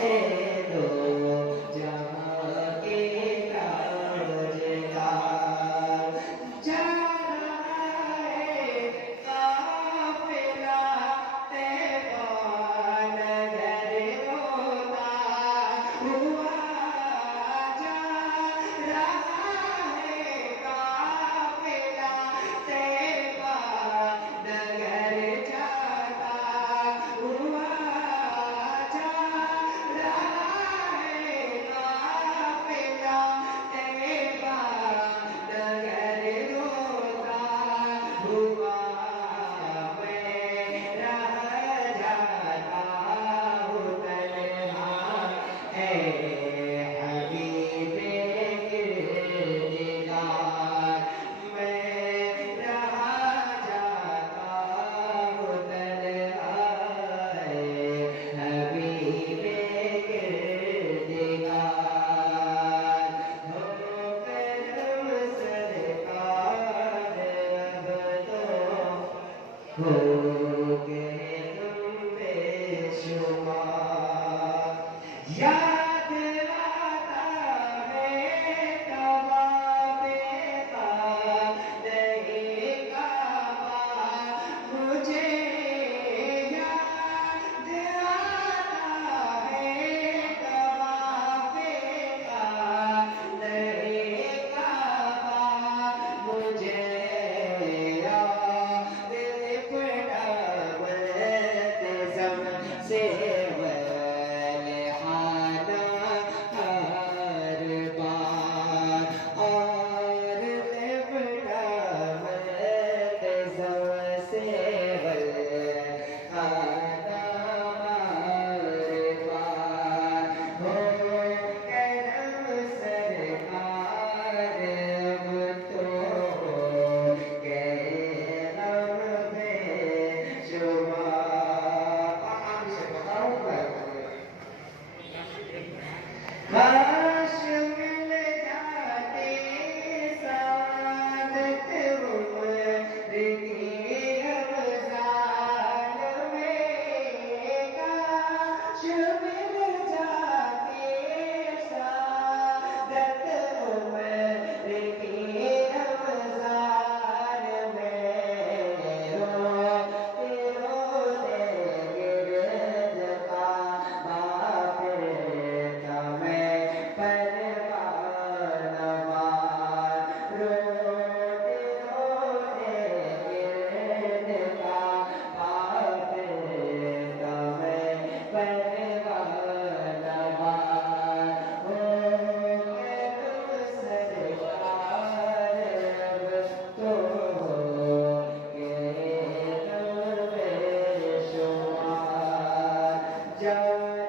ए दो जहां के ताजदार जा रहा है काफिला तैबा नगर रोता हुआ जा रहा है काफिला तैबा नगर जाता हुआ जा रहा है काफिला तैबा नगर रोता हुआ मैं रह जाता हूँ तन्हा ऐ हबीबे किरदार मैं रह जाता हूँ तन्हा ऐ हबीबे किरदार हो करम सरकार अब तो हो गए तुम बेशुमार याद आता है कबाबे का नहीं काबा मुझे याद आता है कबाबे का नहीं काबा मुझे याद लिपटा से वलहाना हर बार और लिपटा से वलहाना हर बार हो करम सरकार अब तो गए हम बेशुमार काश मिल जाते सादत उम्र की रमज़ान में काश मिल जाते सादत उम्र की रमज़ान में रोते रोते गिरद काबा फिरता मैं परवानवार रोते रोते गिरद काबा फिरता मैं परवानवार हो करम सरकार अब तो गए तुम बेशुमार जा